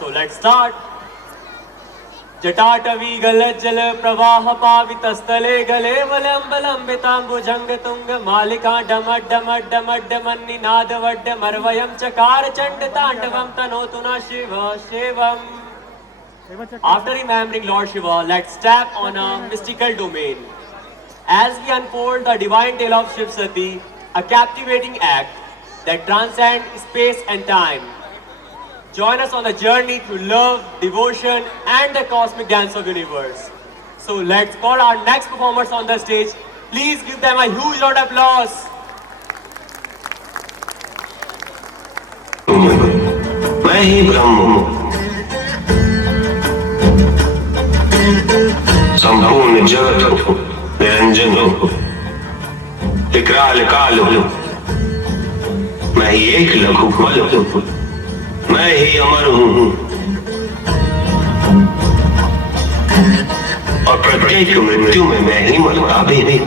So let's start. जटाटवी गलज्जल प्रवाह पावितस्थले गले वलंबलंबितांबुजंग तुंग मालिका डमड्डमड्डमड्डमन्निनाद वड्डमर्वयं चकार चंड तांडवं तनोतु न शिव शिवम्. After remembering Lord Shiva, let's tap on a mystical domain. As we unfold the divine tale of Shiv Sati, a captivating act that transcends space and time. Join us on the journey through love, devotion, and the cosmic dance of universe. So let's call our next performers on the stage. Please give them a huge round of applause. मैं ही ब्रह्म हूँ, संपूर्ण जगत हूँ, निरंजन हूँ, विकराल काल हूँ, मैं ही एक लघु मल हूँ, मैं ही अमर हूँ और प्रत्येक मृत्यु में मैं ही मरता भी नहीं.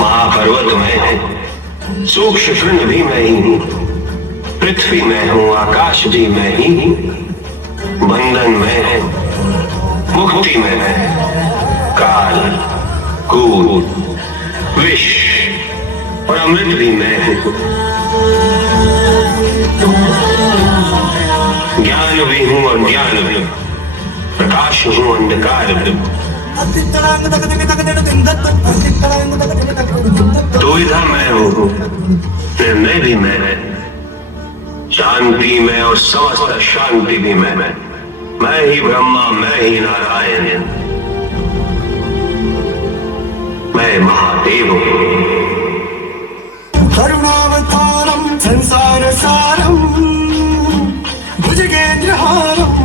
महापर्वत मैं हूँ, सूक्ष्म तृण भी मैं ही हूँ, पृथ्वी मैं हूँ, आकाश भी मैं ही हूँ, बंधन में है, मुक्ति में है, काल, कूद, विष और अमृत भी मैं हूँ, ज्ञान भी हूँ और ज्ञान भी, प्रकाश हूँ अंधकार भी. दुविधा मैं हूँ, निर्णय भी मैं है, शांति में और समस्त शांति भी मैं ही ब्रह्मा, मैं ही नारायण, मैं महादेव हूँ. करुणावतारम संसार सारम भुजगेन्द्रहारम.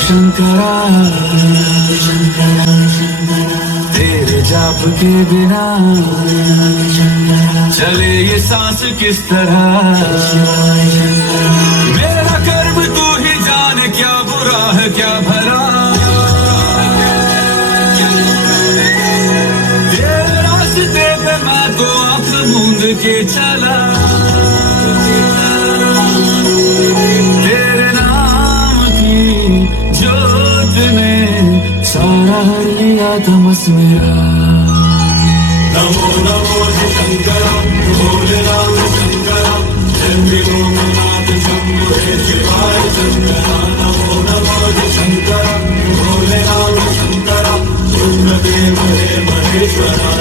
शंकरा तेरे जाप के बिना चले ये सांस किस तरह. मेरा कर्म तू ही जाने, क्या बुरा है क्या भला. तेरे रास्ते पे मैं तो आंख मूंद के चला. सारा हर लिया तमस मेरा. नमो नमो शंकरा भोलेनाथ शंकरा लोकनाथ शंभो शिवाय शंकरा. नमो नमो शंकरा भोलेनाथ शंकरा रुद्रदेव हे महेश्वरा.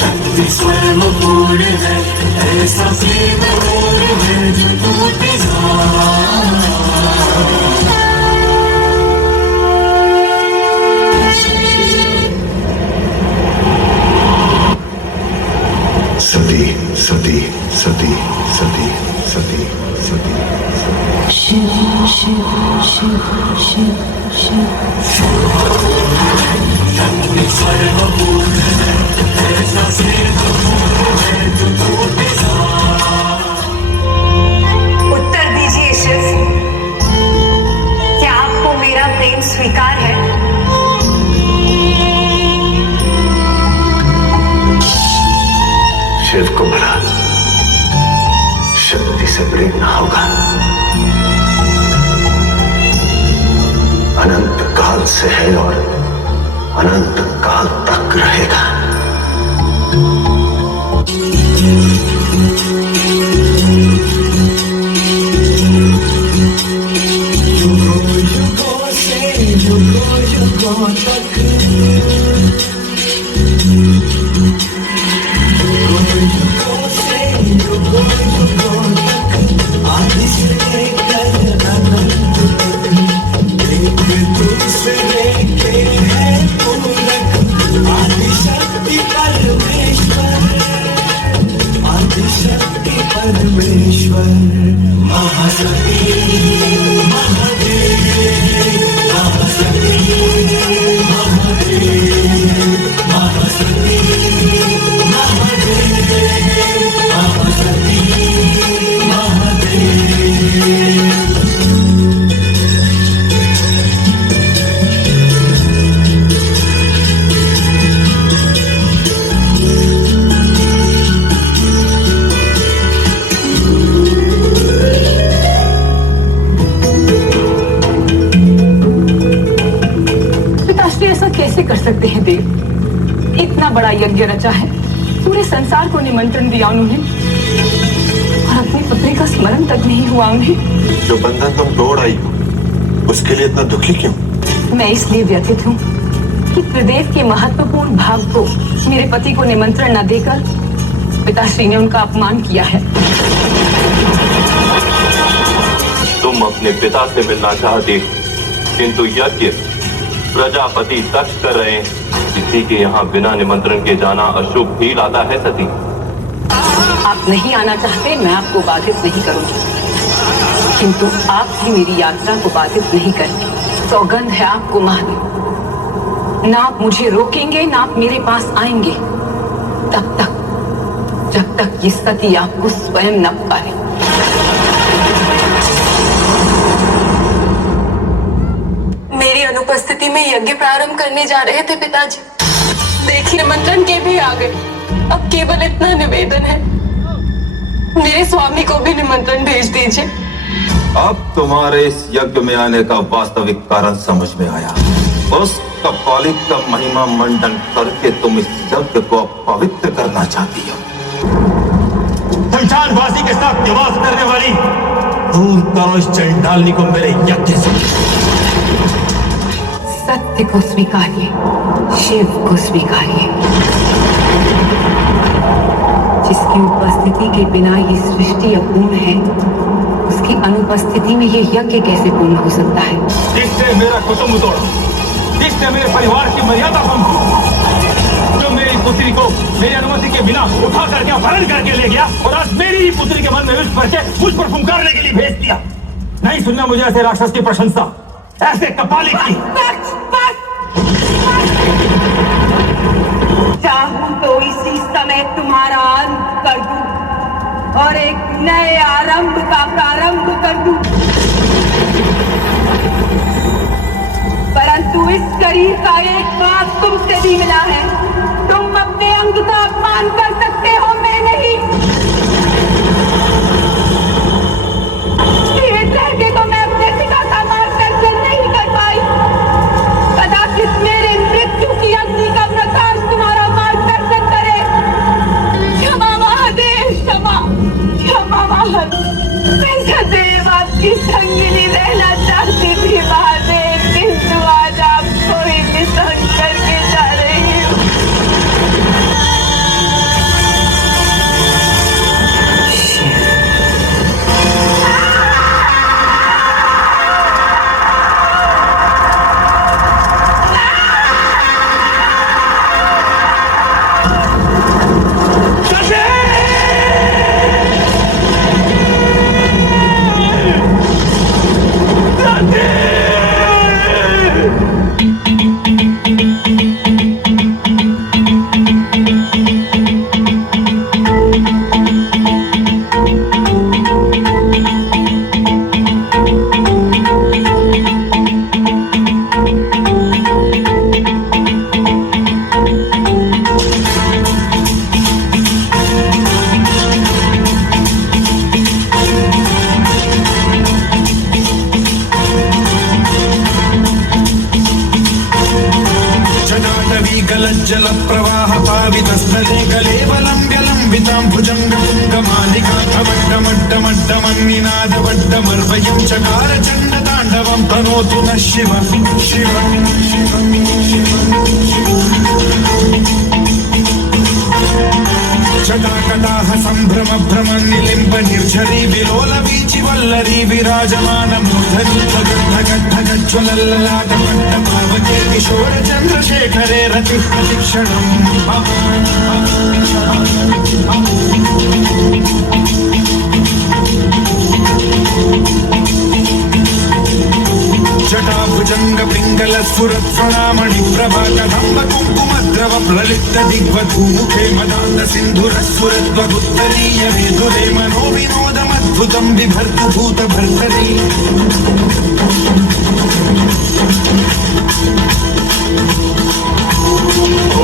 शक्ति स्वयं पूर्ण है, ऐसा प्रेम और है जो टूट सती सती सती सती सती सती. शिव शिव शिव शिव शिव. शक्ति स्वयं पूर्ण है, ऐसा प्रेम है जो टूट. उत्तर दीजिए शिव, क्या आपको मेरा प्रेम स्वीकार है? शिव को भला शक्ति से प्रेम न होगा, अनंत काल से है और अनंत काल तक रहेगा. दूसरे के है पूरक आदिशक्ति. यज्ञ रचा है, पूरे संसार को निमंत्रण दिया उन्होंने, और अपनी पुत्री का स्मरण तक नहीं हुआ उन्हें। जो बंधन तुम तोड़ आई हो, उसके लिए इतना दुखी क्यों? मैं इसलिए व्यथित हूँ कि त्रिदेव के महत्वपूर्ण भाग को मेरे पति को निमंत्रण न देकर पिताश्री ने उनका अपमान किया है। तुम अपने पिता से मिलना चाहती, किंतु यज्ञ प्रजापति दक्ष कर रहे हैं। किसी के यहाँ बिना निमंत्रण के जाना अशुभ ही लाता है सती। आप नहीं आना चाहते, मैं आपको बाधित नहीं करूंगी, किंतु आप भी मेरी यात्रा को बाधित नहीं करेंगे। सौगंध है आपको महादेव, ना आप मुझे रोकेंगे ना आप मेरे पास आएंगे तब तक जब तक ये सती आपको स्वयं न पुकारे। मेरी अनुपस्थिति में यज्ञ प्रारंभ करने जा रहे थे पिताजी, देखिए निमंत्रण के भी आ गए। अब केवल इतना निवेदन है, मेरे स्वामी को भी निमंत्रण भेज दीजिए। अब तुम्हारे इस यज्ञ में आने का वास्तविक कारण समझ में आया। उस कपालिक का महिमा मंडन करके तुम इस यज्ञ को पवित्र करना चाहती हो। शमशानवासी के साथ निवास करने वाली, दूर करो इस चंडालनी को मेरे यज्ञ से। सत्य को स्वीकारिए, शिव को स्वीकारिए, जिसकी उपस्थिति के बिना ये सृष्टि अपूर्ण है, उसकी अनुपस्थिति में ये यज्ञ कैसे पूर्ण हो सकता है? जिसने मेरा कुटुंब तोड़ा, जिसने मेरे परिवार की मर्यादा भंग की, जो मेरी पुत्री को मेरी अनुमति के बिना उठा करके अपहरण करके ले गया और आज मेरी ही पुत्री के मन में विष भर के मुझ पर फुंकारने के लिए भेज दिया। नहीं सुनना मुझे ऐसे राक्षस की प्रशंसा, ऐसे कपालिक की। चाहूं तो इसी समय तुम्हारा अंत कर दूं और एक नए आरंभ का प्रारंभ कर दूं, परंतु इस शरीर का एक भाग तुमसे भी मिला है। तुम अपने अंग का अपमान कर सकते हो, मैं नहीं। जीवित रह के तो मैं अपने पिता का मार्गदर्शन नहीं कर पाई। कदाचित मेरे मृत्यु की अग्नि का प्रकाश तुम्हारा मार्गदर्शन करे। क्षमा महादेव, क्षमा, क्षमा महादेव। देव आपकी संगिनी रहना चाहती थी महादेव, किंतु आज आपको ही विसर्जन करके जा रही हूँ। जल प्रवाह पावितस्थले कलेवलम्ब्य लम्बितां भुजङ्गमालिका धमड्डमड्डमड्डमन्निनादवड्डमर्वयं चकार चण्डताण्डवं तनोतु नः शिव शिव जटाकटाह सम्भ्रम भ्रमन् निलिम्ब निर्झरी विलोल वीचि वल्लरी विराजमान मूर्धनि ज्वलल्ललाट पावके किशोर चन्द्रशेखरे रति प्रतिक्षणम् जटाभुजंग पिंगल स्फुरत्प्रणामणि प्रभा कदम्ब कुङ्कुमद्रव प्रलिप्त दिग्वधूमुखे मदान्त सिन्धुरस्फुरद्वगुत्तरीय मेधुरे मनो विनोदमद्भुतं बिभर्तु भूतभर्तरी ॐ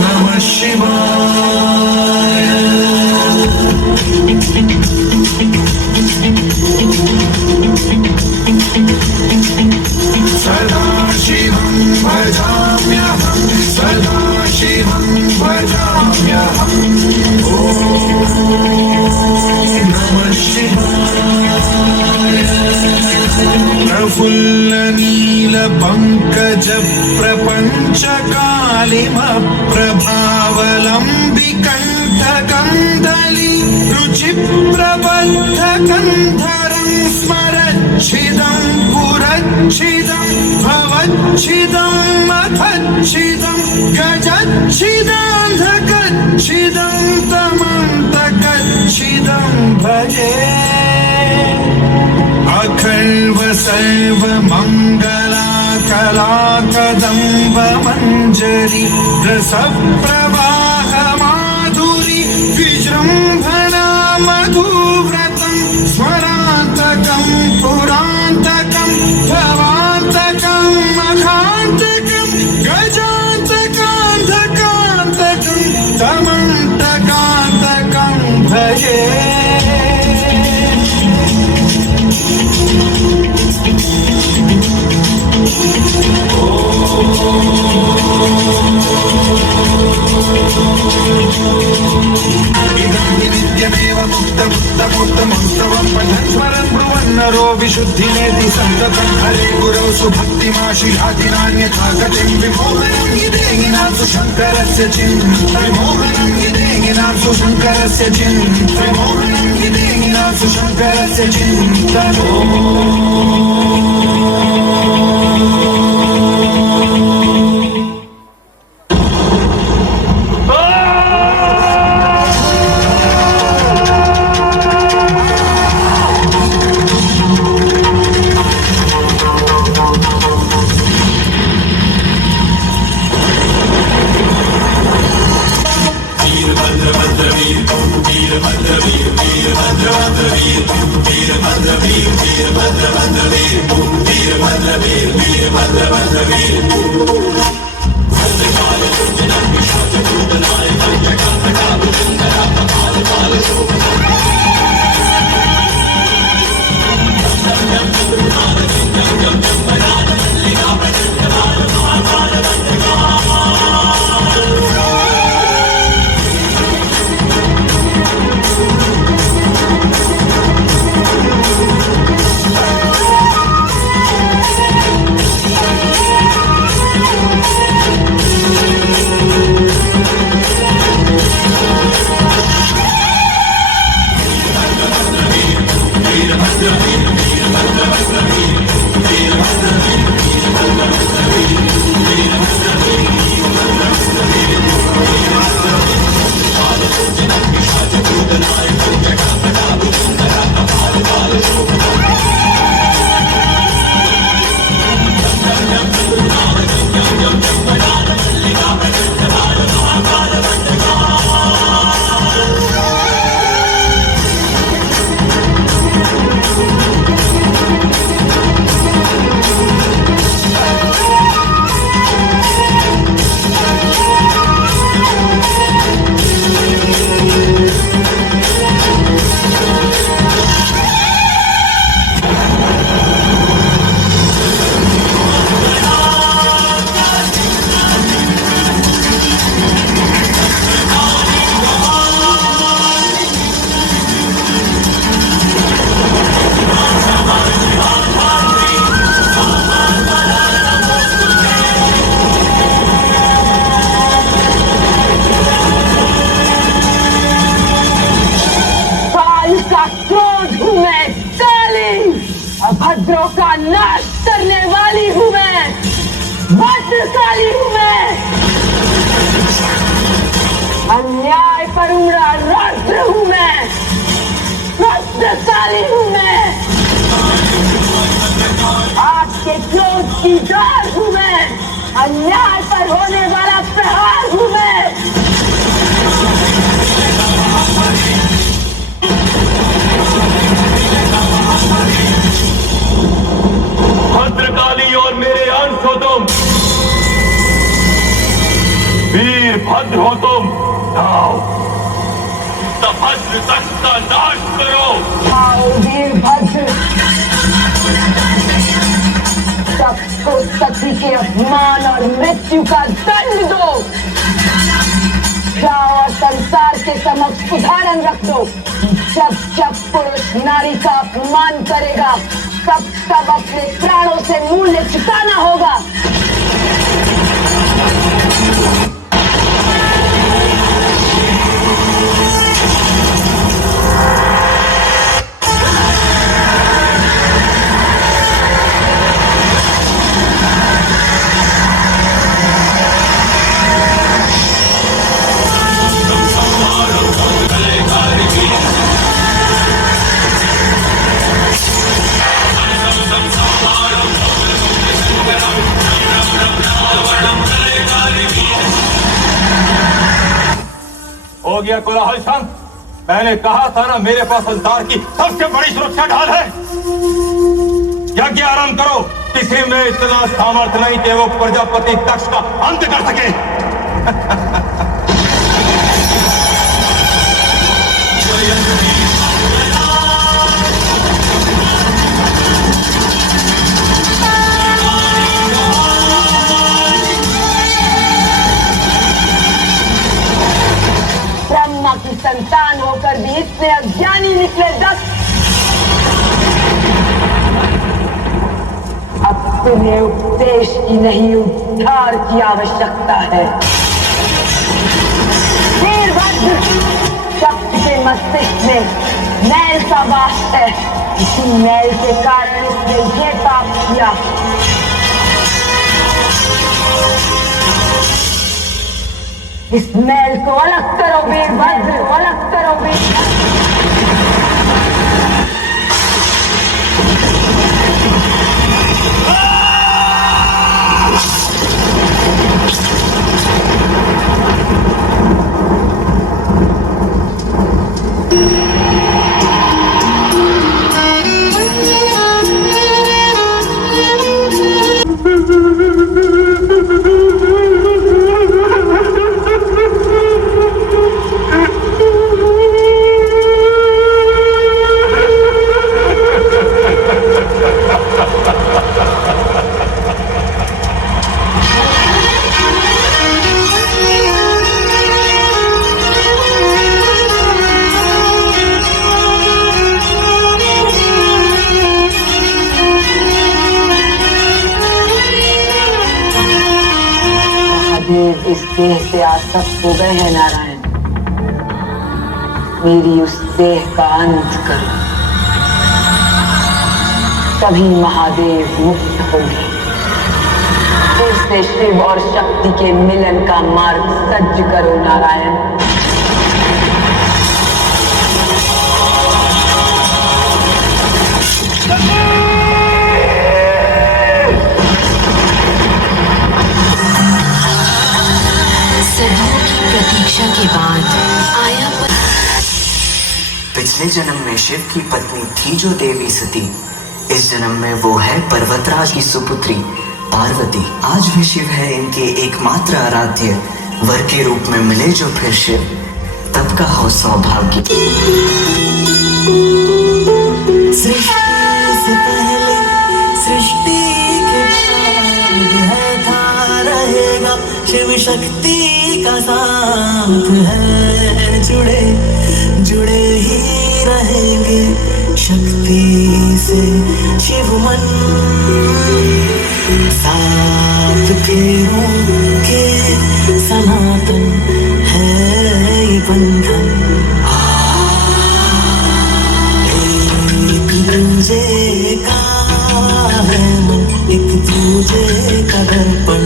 नमः शिवाय। सदा शिवं भजाम्यहं सदा नमः शिवाय प्रफुल्ल नील पंकज प्रपंच कालिमप्रभावलम्बि कंठ कंदली रुचि प्रबद्ध कंधरं स्मरच्छिदं पुरच्छिदं भवच्छिदं मथच्छिदं गजच्छिदान्धकच्छिदं तमन्तकच्छिदं भजे अखण्ड सर्व मंगला कला कदम्ब मंजरी रस प्रवाह माधुरी विजृंभणा मधुव्रतं स्वरान्तकं पुरान्तकं भवान्तकं मखान्तकं गजान्तकान्धकान्तकं तमन्तकान्तकं भजे नित्यमेव मुक्तमुत्तमोत्तमं पठन् स्मरन् ब्रुवन्नरो विशुद्धिमेति सन्ततं हरे गुरौ सुभक्तिमाशिहाति नान्यथा गतिं विमोहनं हि देहिनां सुशङ्करस्य विमोहनं हि देहिनां सुशङ्करस्य विमोहनं हि देहिनां सुशङ्करस्य चिन्तनो अभद्रों का नाश करने वाली हूँ मैं, वज्रशाली हूँ मैं, अन्याय पर उमड़ा रौद्र हूँ मैं, वज्रशाली हूँ मैं, आपके क्रोध की दार हूँ मैं, अन्याय पर होने वाला प्रहार हूँ मैं। भद्रकाली और मेरे अंश हो तुम, वीर भद्र हो तुम, आओ भद्र तक का नाश करो। आओ वीरभद्र, सबको सती के अपमान और मृत्यु का दंड दो। जाओ और संसार समक्ष उदाहरण रख दो। जब जब पुरुष नारी का अपमान करेगा तब तब अपने प्राणों से मूल्य चुकाना होगा। हो गया कोलाहल शांत। मैंने कहा था ना, मेरे पास संसार की सबसे बड़ी सुरक्षा ढाल है। यज्ञ आरंभ करो। किसी में इतना सामर्थ्य नहीं कि वो प्रजापति दक्ष का अंत कर सके। ब्रह्मा की संतान होकर भी इतने अज्ञानी निकले दक्ष। अब तुम्हें उपदेश की नहीं उद्धार की आवश्यकता है। वीरभद्र, शक्ति के मस्तिष्क में मैल का वास है। इसी मैल के कारण इसने ये पाप किया। इस मैल को अलग करो वीरभद्र, अलग करो वीरभद्र। इस देह से आसक्त हो गए हैं नारायण। मेरी उस देह का अंत करो, तभी महादेव मुक्त होंगे। फिर से शिव और शक्ति के मिलन का मार्ग सज्ज करो नारायण। सदियों की प्रतीक्षा के बाद आया पिछले जन्म में शिव की पत्नी थी जो देवी सती, इस जन्म में वो है पर्वतराज की सुपुत्री पार्वती। आज भी शिव है इनके एकमात्र आराध्य। वर के रूप में मिले जो फिर शिव, तब का हो सौभाग्य। सृष्टि से पहले सृष्टि के बाद है था रहेगा, शिव शक्ति का साथ है। जुड़े जुड़े ही रहेंगे शक्ति से शिव मन, साथ फेरों के सनातन है ये बंधन। एक दूजे का है मन, एक दूजे का दर्पण।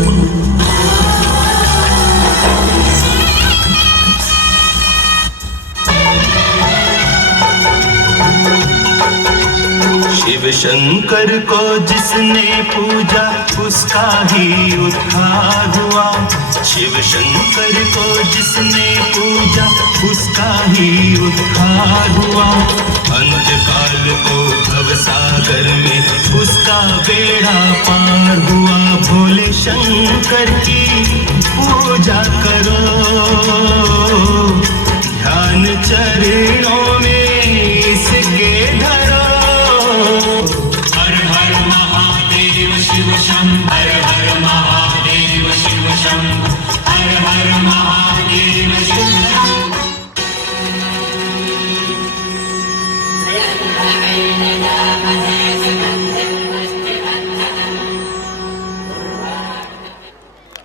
शिव शंकर को जिसने पूजा उसका ही उद्धार हुआ। शिव शंकर को जिसने पूजा उसका ही उद्धार हुआ। अंधकाल को भवसागर में उसका बेड़ा पार हुआ। भोले शंकर की